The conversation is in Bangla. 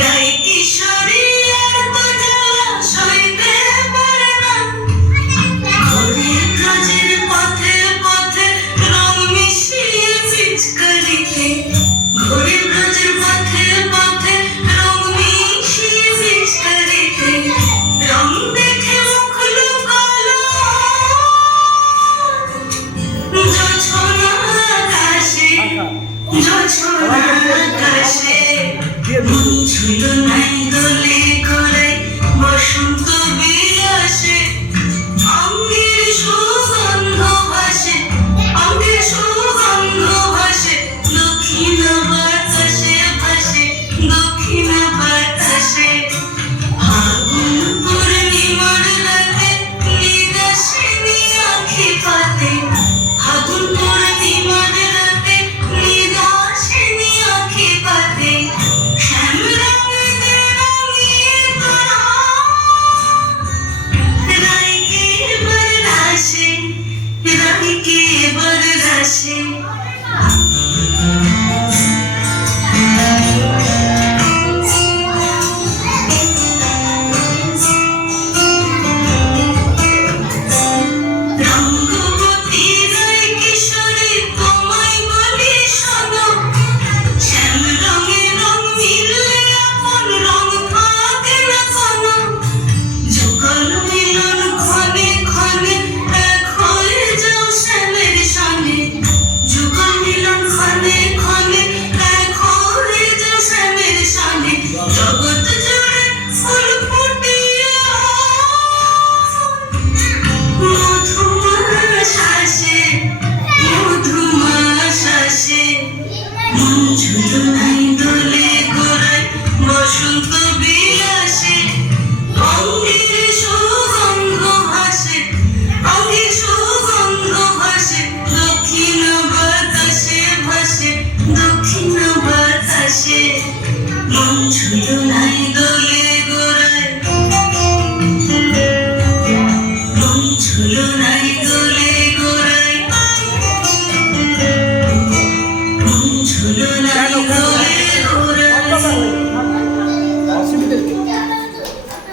রাই কিশোরী আর তো জ্বালা সইতে পারে না। ঘড়ির কাজের পথে পথে রং মিশিয়ে পিচকারিতে, ঘড়ির কাজের পথে পথে রং মিশিয়ে পিচকারিতে, রং দেখে মুখ লুকালো জোছনা আকাশে, জোছনা আকাশে। মন ছিল নাই দোলে করে বসন্ত বিলাসে, অঙ্গের সুগন্ধ ভাসে, অঙ্গের সুগন্ধ ভাসে, দক্ষিণ বাতাসে ভাসে, দক্ষিণ বাতাসে। ফাগুন পূর্ণিমার রাতে নিদাসিনী আঁখি পাতে, ফাগুন পূর্ণিমার রাতে নিদাসিনী আঁখি পাতে। শ্যামরঙে রঙিয়ে তোরা রাইকে বরদাসে, রাইকে বরদাসে। রঙ্গবতী রাই কিশোরী তোমায় বলি শোনো, শ্যামরঙে রং মিললে আপন রং থাকে না কোনো। যুগল মিলন ক্ষণে ক্ষণে এক হয়ে যাও শ্যামের সনে, যুগল মিলন ক্ষণে ক্ষণে এক হয়ে যাও শ্যামের সনে। জগৎ জুড়ে ফুল ফুটিয়ে মধুমাস আসে, মধুমাস আসে। মন ঝুলো নাই দোলে গোড়ায় বসন্ত বিলাসে, অঙ্গের সুগন্ধ ভাসে, অঙ্গের সুগন্ধ ভাসে, দক্ষিণ বাতাসে ভাসে, দক্ষিণ বাতাসে। মন ঝুলো